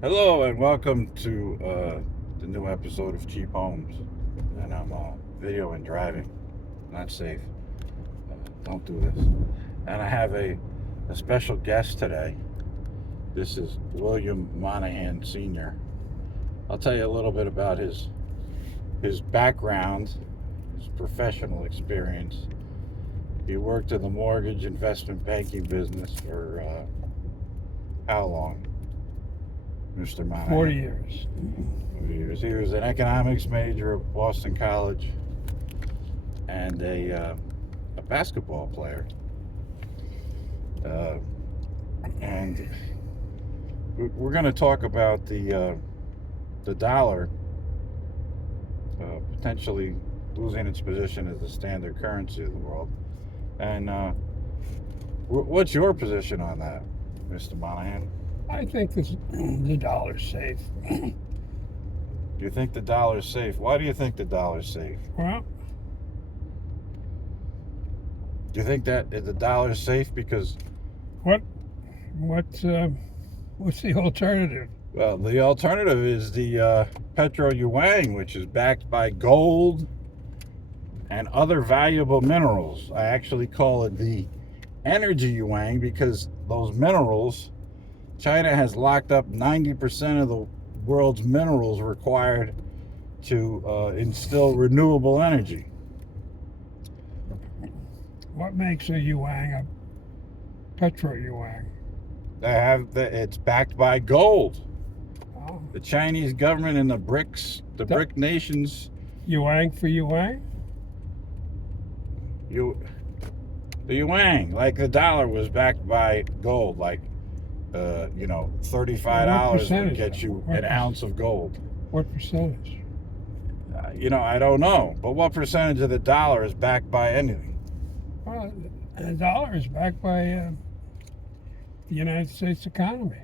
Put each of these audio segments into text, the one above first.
Hello and welcome to the new episode of Cheap Homes. And I'm video and driving, not safe. Don't do this. And I have a special guest today. This is William Monahan Sr. I'll tell you a little bit about his background, his professional experience. He worked in the mortgage investment banking business for how long? Mr. Monahan. 40 years. 40 years. He was an economics major at Boston College and a basketball player. And we're going to talk about the dollar potentially losing its position as the standard currency of the world. And what's your position on that, Mr. Monahan? I think the dollar's safe. Do you think the dollar's safe? Why do you think the dollar's safe? Well, Do you think that the dollar's safe because, what's the alternative? well, the alternative is the petro yuan, which is backed by gold and other valuable minerals. I actually call it the energy yuan because those minerals, China has locked up 90% of the world's minerals required to instill renewable energy. What makes a yuan a petro yuan? It's backed by gold. Oh, The Chinese government and the BRIC nations, yuan for yuan? the yuan, like the dollar, was backed by gold. Like, $35 would get you an ounce of gold. What percentage? I don't know, but what percentage of the dollar is backed by anything? Well, the dollar is backed by the United States economy.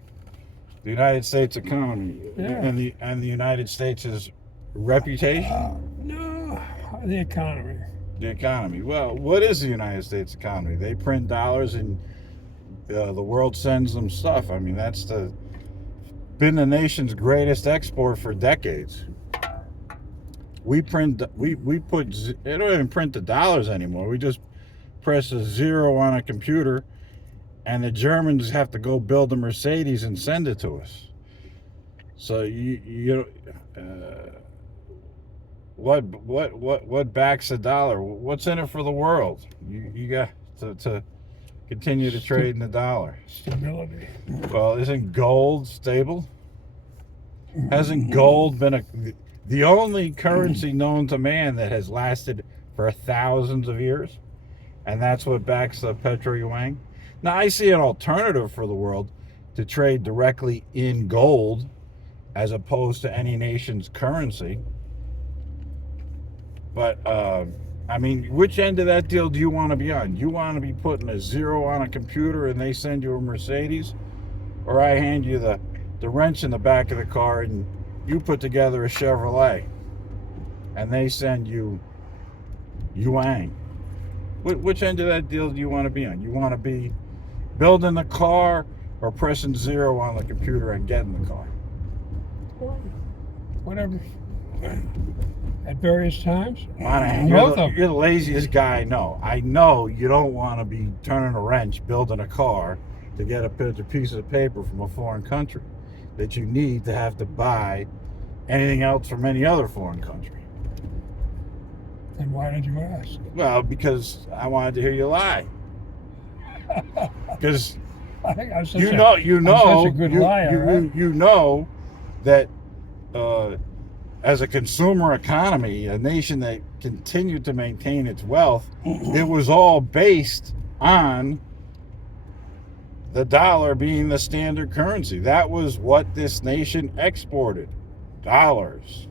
The United States economy, Yeah. and the United States' reputation. No, the economy. The economy. Well, what is the United States economy? They print dollars and the world sends them stuff. I mean, that's been the nation's greatest export for decades. We print. We they don't even print the dollars anymore. We just press a zero on a computer, and the Germans have to go build a Mercedes and send it to us. So what backs a dollar? What's in it for the world? You got to continue to trade in the dollar. Stability. Well, isn't gold stable? Hasn't gold been the only currency known to man that has lasted for thousands of years? And that's what backs the petro yuan. Now, I see an alternative for the world to trade directly in gold as opposed to any nation's currency. But, I mean, which end of that deal do you want to be on? You want to be putting a zero on a computer and they send you a Mercedes? Or I hand you the wrench in the back of the car and you put together a Chevrolet and they send you yuan? Which end of that deal do you want to be on? You want to be building the car or pressing zero on the computer and getting the car? Whatever. At various times. Monahan, you're the laziest guy I know. I know you don't want to be turning a wrench, building a car to get a piece of paper from a foreign country that you need to have to buy anything else from any other foreign country. And why did you ask? Well, because I wanted to hear you lie. Because I think I'm such you a good liar, right? you know that as a consumer economy, a nation that continued to maintain its wealth, it was all based on the dollar being the standard currency. That was what this nation exported, dollars.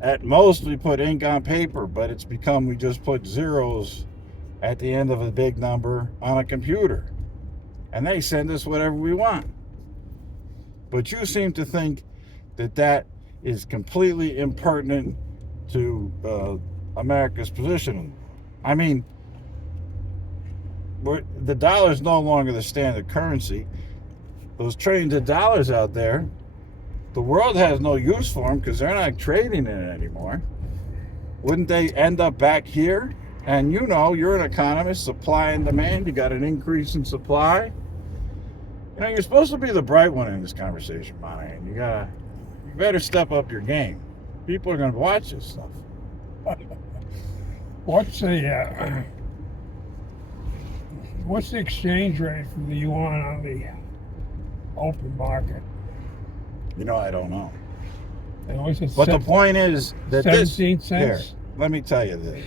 At most, we put ink on paper, but it's become we just put zeros at the end of a big number on a computer. And they send us whatever we want. But you seem to think that is completely impertinent to America's position. I mean, the dollar is no longer the standard currency. those trillions of dollars out there, the world has no use for them because they're not trading in it anymore. Wouldn't they end up back here? And you know, you're an economist, supply and demand. You got an increase in supply. You know, you're supposed to be the bright one in this conversation, Monahan. You better step up your game. People are going to watch this stuff. What's the exchange rate for the yuan on the open market? You know, I don't know. But the point is that 17 cents. Here, let me tell you this.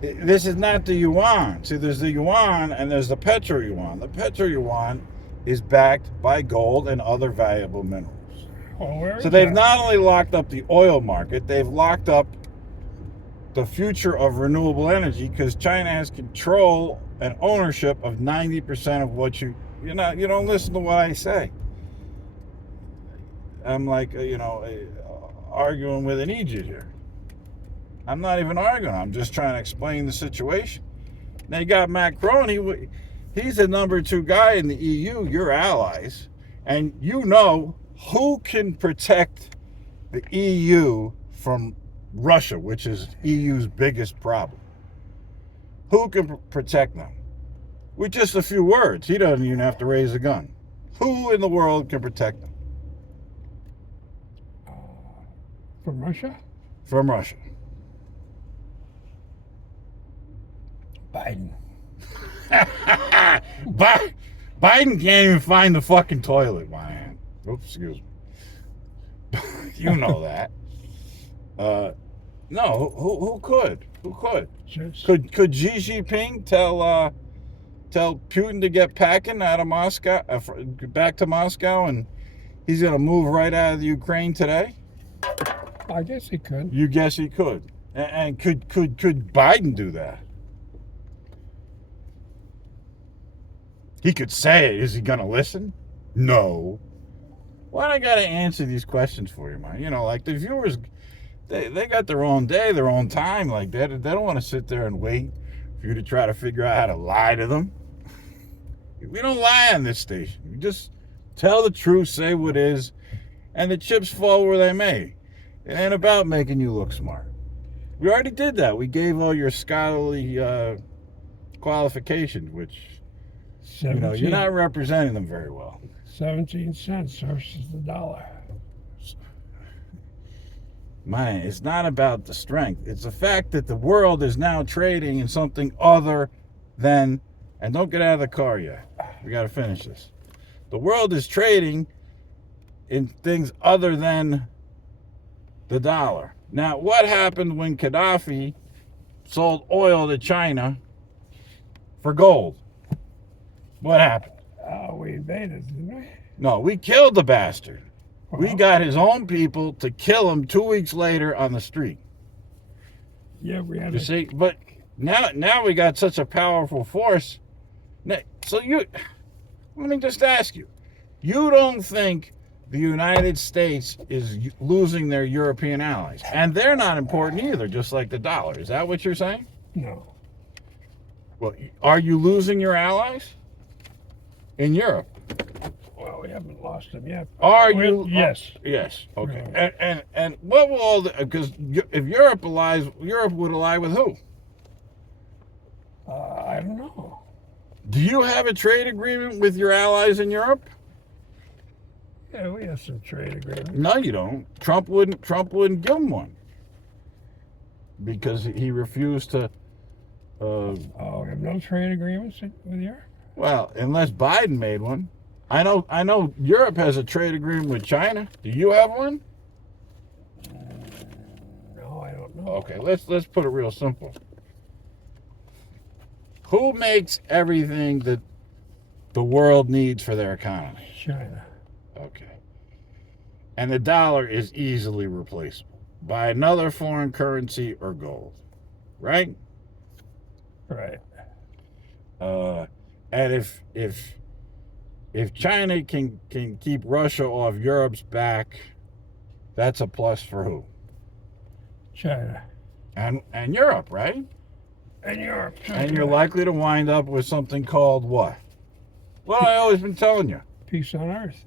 This is not the yuan. See, there's the yuan and there's the petro yuan. The petro yuan is backed by gold and other valuable minerals. Well, so they've not only locked up the oil market, they've locked up the future of renewable energy because China has control and ownership of 90% of what you don't listen to what I say. I'm like, arguing with an idiot here. I'm not even arguing. I'm just trying to explain the situation. Now you got Macron. He's the number 2 guy in the EU, your allies. And you know who can protect the EU from Russia, which is EU's biggest problem. Who can protect them? With just a few words. He doesn't even have to raise a gun. Who in the world can protect them? From Russia? From Russia. Biden. Biden can't even find the fucking toilet, man. Oops, excuse me. You know that. No, who could? Who could? Could Xi Jinping tell Putin to get packing out of Moscow, back to Moscow, and he's gonna move right out of the Ukraine today? I guess he could. You guess he could. And could Biden do that? He could say it. Is he gonna listen? No. Why do I gotta answer these questions for you, man? You know, like the viewers, they got their own day, their own time. Like that, they don't want to sit there and wait for you to try to figure out how to lie to them. We don't lie on this station. We just tell the truth, say what is, and the chips fall where they may. It ain't about making you look smart. We already did that. We gave all your scholarly qualifications, which, you know, you're not representing them very well. 17 cents versus the dollar. Man, it's not about the strength. It's the fact that the world is now trading in something other than, and don't get out of the car yet. We got to finish this. The world is trading in things other than the dollar. Now, what happened when Gaddafi sold oil to China for gold? What happened? We invaded, didn't we? No, we killed the bastard. Well, We got his own people to kill him 2 weeks later on the street. Yeah, we had You see, but now we got such a powerful force. So let me just ask you, you don't think the United States is losing their European allies? And they're not important either, just like the dollar. Is that what you're saying? No. Well, are you losing your allies in Europe? Well, we haven't lost them yet. Are you? Yes. Yes. Okay. Right. And what will all because if Europe allies, Europe would ally with who? I don't know. Do you have a trade agreement with your allies in Europe? Yeah, we have some trade agreements. No, you don't. Trump wouldn't give them one because he refused to. We have no trade agreements with Europe? Well, unless Biden made one. I know Europe has a trade agreement with China. Do you have one? No, I don't know. Okay, let's put it real simple. Who makes everything that the world needs for their economy? China. Okay. And the dollar is easily replaceable by another foreign currency or gold, right? Right. And if China can keep Russia off Europe's back, that's a plus for who? China. And Europe, right? And Europe. And you're likely to wind up with something called what? Well, I always been telling you. Peace on Earth.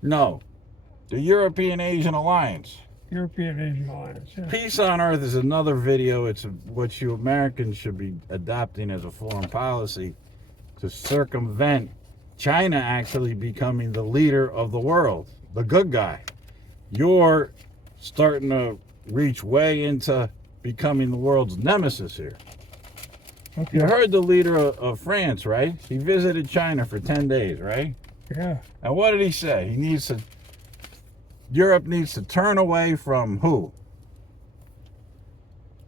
No, the European Asian Alliance. European Asian Alliance. Yeah. Peace on Earth is another video. It's what you Americans should be adopting as a foreign policy to circumvent China actually becoming the leader of the world, the good guy. You're starting to reach way into becoming the world's nemesis here. Okay. You heard the leader of France, right? He visited China for 10 days, right? Yeah. And what did he say? Europe needs to turn away from who?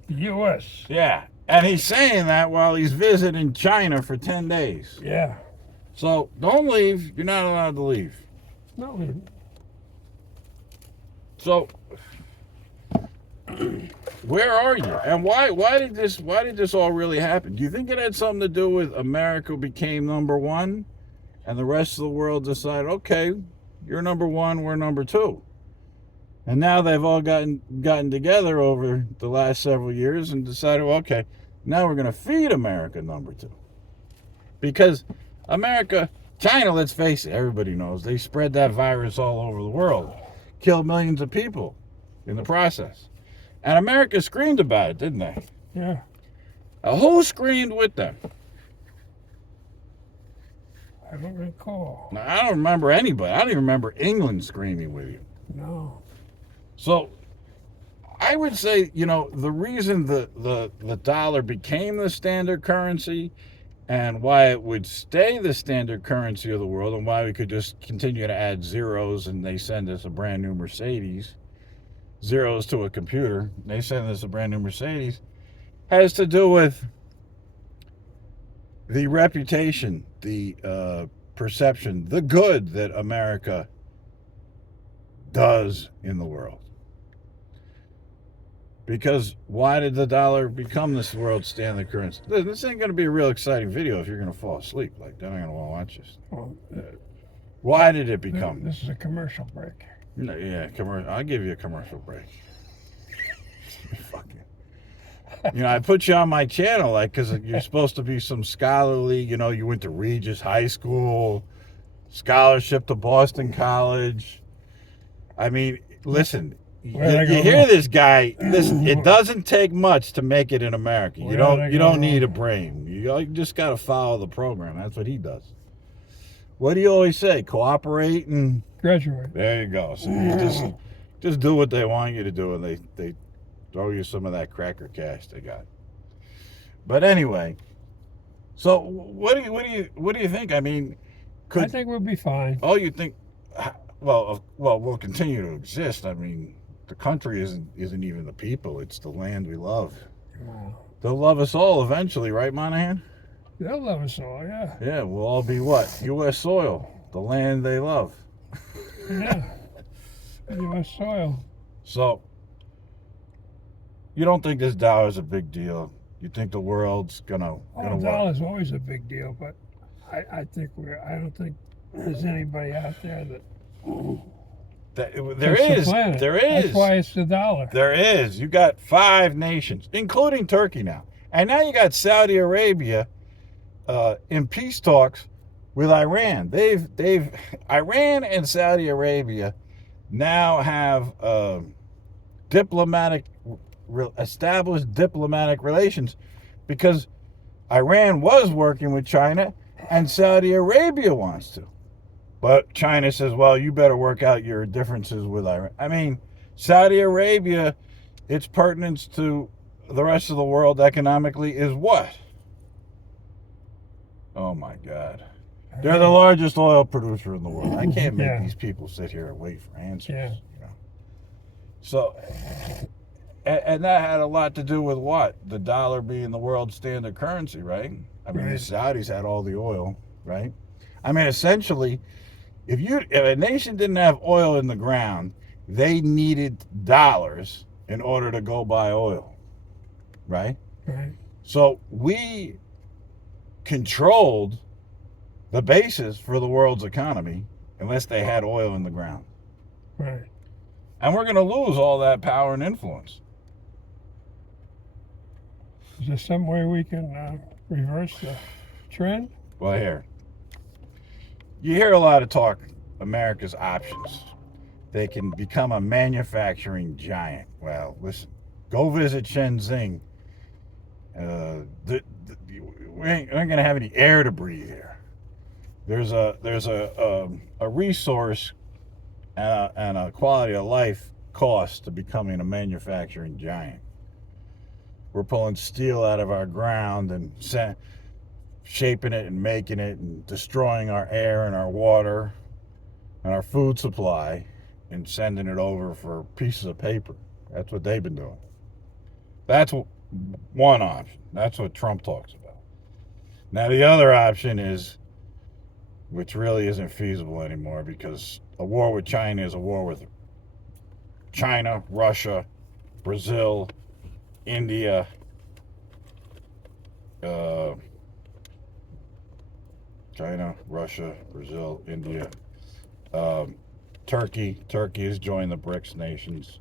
The U.S. Yeah. And he's saying that while he's visiting China for 10 days. Yeah. So don't leave. You're not allowed to leave. No. So where are you? And why did this all really happen? Do you think it had something to do with America became number one and the rest of the world decided, okay, you're number one, we're number two? And now they've all gotten together over the last several years and decided, well, okay, now we're going to feed America number two. Because China, let's face it, everybody knows, they spread that virus all over the world, killed millions of people in the process. And America screamed about it, didn't they? Yeah. Who screamed with them? I don't recall. Now, I don't remember anybody. I don't even remember England screaming with you. No. So I would say, the reason the dollar became the standard currency and why it would stay the standard currency of the world and why we could just continue to add zeros and they send us a brand new Mercedes, zeros to a computer, they send us a brand new Mercedes, has to do with the reputation, the perception, the good that America does in the world. Because why did the dollar become this world standard currency? This ain't going to be a real exciting video if you're going to fall asleep. Like, then I'm going to want to watch this. Well, Why did it become this is a commercial break. No, yeah, commercial. I'll give you a commercial break. Fuck you. I put you on my channel, like, because you're supposed to be some scholarly, you went to Regis High School, scholarship to Boston College. I mean, listen, you hear this guy, listen, it doesn't take much to make it in America. You don't need a brain. You just got to follow the program. That's what he does. What do you always say? Cooperate and graduate. There you go. So you just do what they want you to do, and they throw you some of that cracker cash they got. But anyway, so what do you think? I mean, I think we'll be fine. Oh, you think? Well, we'll continue to exist. I mean, the country isn't even the people; it's the land we love. Wow. They'll love us all eventually, right, Monahan? They'll love us all, yeah. Yeah, we'll all be what? U.S. soil, the land they love. Yeah. U.S. soil. So, you don't think this dollar's a big deal? You think the world's gonna The dollar's always a big deal, but I don't think there's anybody out there that there is. That's why it's the dollar. There is. You got 5 nations, including Turkey now, and now you got Saudi Arabia in peace talks with Iran. Iran and Saudi Arabia now have established diplomatic relations because Iran was working with China and Saudi Arabia wants to. But China says, well, you better work out your differences with Iran. I mean, Saudi Arabia, its pertinence to the rest of the world economically is what? Oh, my God. They're the largest oil producer in the world. I can't make these people sit here and wait for answers. Yeah. So, and that had a lot to do with what? The dollar being the world standard currency, right? I mean, the Saudis had all the oil, right? I mean, essentially, if a nation didn't have oil in the ground, they needed dollars in order to go buy oil, right? Right. So we controlled the basis for the world's economy unless they had oil in the ground. Right. And we're going to lose all that power and influence. Is there some way we can reverse the trend? Well, here. you hear a lot of talk, America's options. They can become a manufacturing giant. Well, listen, go visit Shenzhen. We ain't going to have any air to breathe here. There's a resource and a quality of life cost to becoming a manufacturing giant. We're pulling steel out of our ground and shaping it and making it and destroying our air and our water and our food supply and sending it over for pieces of paper. That's what they've been doing. That's one option. That's what Trump talks about. Now, the other option is, which really isn't feasible anymore, because a war with China is a war with China, Russia, Brazil, India, China, Russia, Brazil, India, Turkey. Turkey has joined the BRICS nations,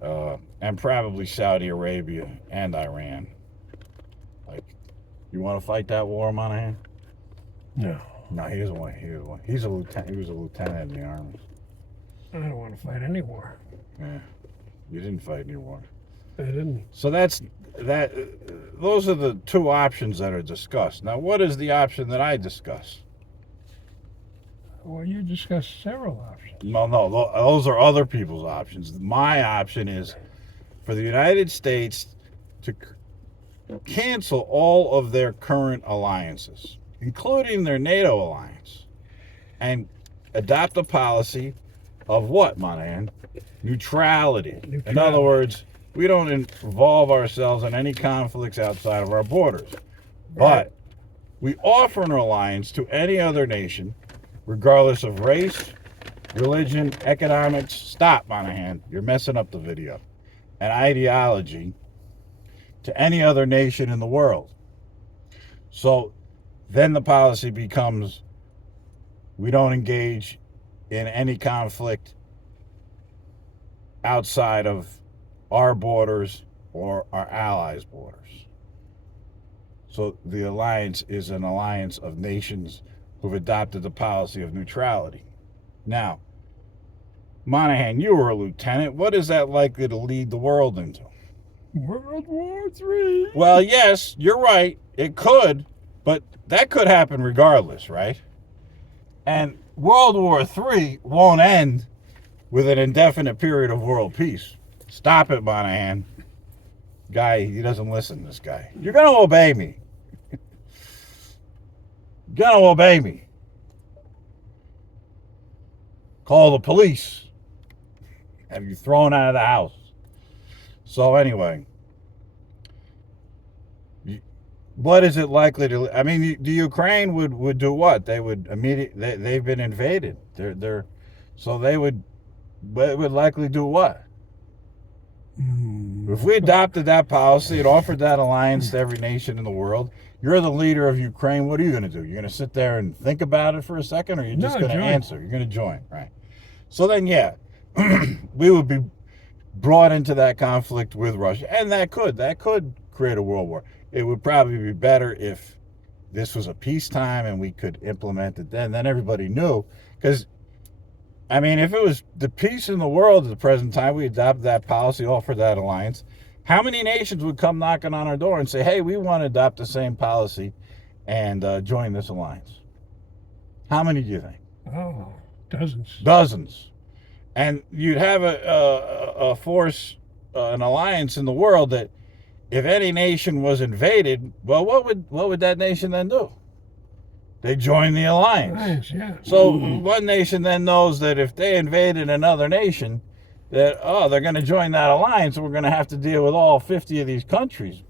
and probably Saudi Arabia and Iran. Like, you want to fight that war, Monahan? No. No, he doesn't want. He's a lieutenant. He was a lieutenant in the army. I don't want to fight any war. Yeah, you didn't fight any war. I didn't. So that's that. Those are the two options that are discussed. Now, what is the option that I discuss? Well, you discussed several options. No, those are other people's options. My option is for the United States to cancel all of their current alliances, including their NATO alliance, and adopt a policy of what, Monahan? Neutrality. In other words, we don't involve ourselves in any conflicts outside of our borders. But we offer an alliance to any other nation, regardless of race, religion, economics. Stop, Monahan. You're messing up the video. And ideology to any other nation in the world. So then the policy becomes, we don't engage in any conflict outside of our borders or our allies' borders. So the alliance is an alliance of nations who've adopted the policy of neutrality. Now, Monahan, you were a lieutenant. What is that likely to lead the world into? World War III. Well, yes, you're right. It could, but that could happen regardless, right? And World War III won't end with an indefinite period of world peace. Stop it, Monahan. Guy, he doesn't listen, this guy. You're going to obey me. You're going to obey me. Call the police. Have you thrown out of the house? So anyway, what is it likely to? I mean, the Ukraine would do what? They would immediately. They've been invaded. So they would likely do what? If we adopted that policy and offered that alliance to every nation in the world, you're the leader of Ukraine. What are you going to do? You're going to sit there and think about it for a second, or you're just going to answer? You're going to join, right? So then, yeah, we would be brought into that conflict with Russia, and that could create a world war. It would probably be better if this was a peacetime and we could implement it then everybody knew. Because, I mean, if it was the peace in the world at the present time, we adopted that policy, offered that alliance, how many nations would come knocking on our door and say, hey, we want to adopt the same policy and join this alliance? How many do you think? Oh, dozens. Dozens. And you'd have a force, an alliance in the world that if any nation was invaded, well, what would that nation then do? They join the alliance. Yeah. So one nation then knows that if they invaded another nation, that, they're going to join that alliance, and we're going to have to deal with all 50 of these countries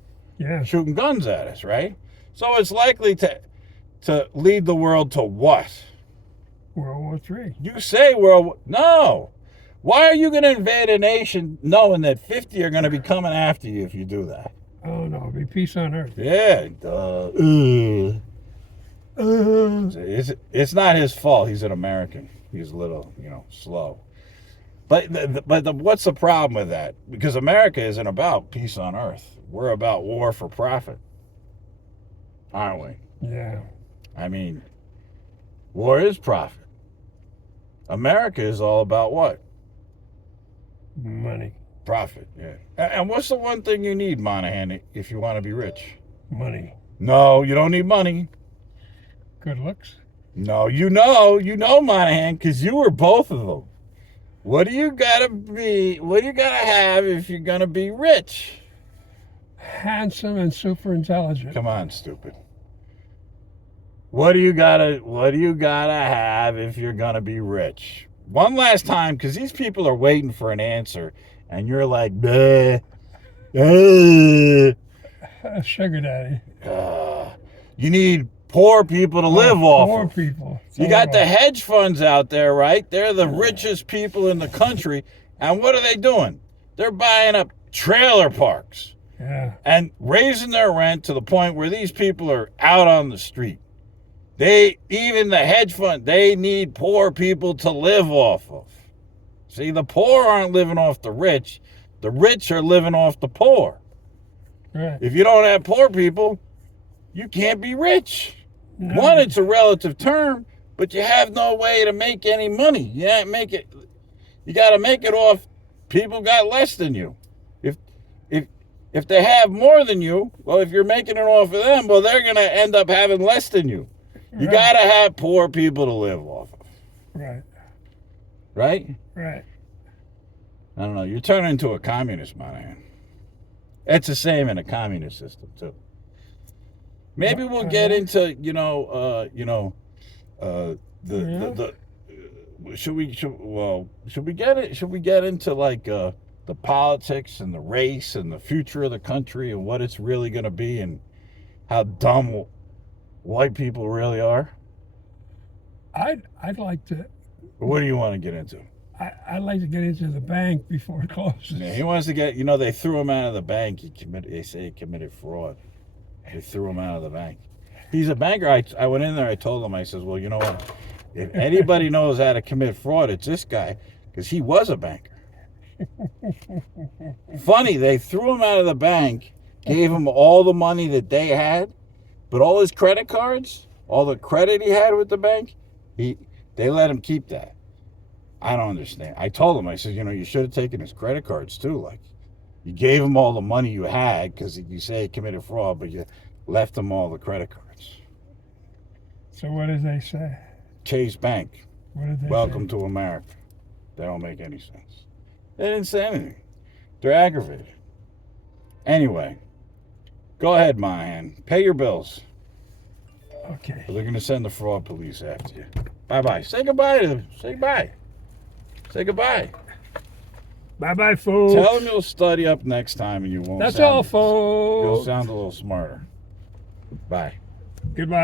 shooting guns at us, right? So it's likely to lead the world to what? World War III. You say no. Why are you going to invade a nation knowing that 50 are going to be coming after you if you do that? Oh, no, it'll be peace on earth. Yeah. It's not his fault. He's an American. He's a little, slow. But what's the problem with that? Because America isn't about peace on earth. We're about war for profit. Aren't we? Yeah. I mean, War is profit. America is all about what? Money. Profit, yeah. And what's the one thing you need, Monahan, if you want to be rich? Money. No, you don't need money. Good looks. No, you know, Monahan, because you were both of them. What do you gotta have if you're gonna be rich? Handsome and super intelligent. Come on, stupid. What do you gotta have if you're gonna be rich? One last time, because these people are waiting for an answer, and you're like, bleh, Sugar daddy. you need poor people to live off Poor of. people. You got the hedge funds out there, right? They're the richest people in the country. And what are they doing? They're buying up trailer parks Yeah. and raising their rent to the point where these people are out on the street. Even the hedge fund, they need poor people to live off of. See, the poor aren't living off the rich. The rich are living off the poor. Right. If you don't have poor people, you can't be rich. No. One, it's a relative term, but you have no way to make any money. You got to make it off people got less than you. If they have more than you, well, if you're making it off of them, well, they're going to end up having less than you. You Right. got to have poor people to live off of, Right. right? Right. I don't know. You're turning into a communist, man. It's the same in a communist system too. Maybe we'll get into should we get into like the politics and the race and the future of the country and what it's really going to be and how dumb white people really are? I'd like to. What do you want to get into? I'd like to get into the bank before it closes. Yeah, he wants to get. They threw him out of the bank. They say he committed fraud. They threw him out of the bank. He's a banker. I went in there. I told him. I says, well, you know what? If anybody knows how to commit fraud, it's this guy, because he was a banker. Funny, they threw him out of the bank, gave him all the money that they had, but all his credit cards, all the credit he had with the bank, they let him keep that. I don't understand. I told him, I said, you should have taken his credit cards too. Like, you gave him all the money you had because you say he committed fraud, but you left him all the credit cards. So what did they say? Chase Bank, What did they welcome say? to America. They don't make any sense. They didn't say anything. They're aggravated. Anyway, go ahead, Monahan. Pay your bills. Okay. They're going to send the fraud police after you. Bye-bye. Say goodbye to them. Say goodbye. Say goodbye. Bye-bye, folks. Tell them you'll study up next time and you won't That's sound, all, folks. You'll sound a little smarter. Bye. Goodbye.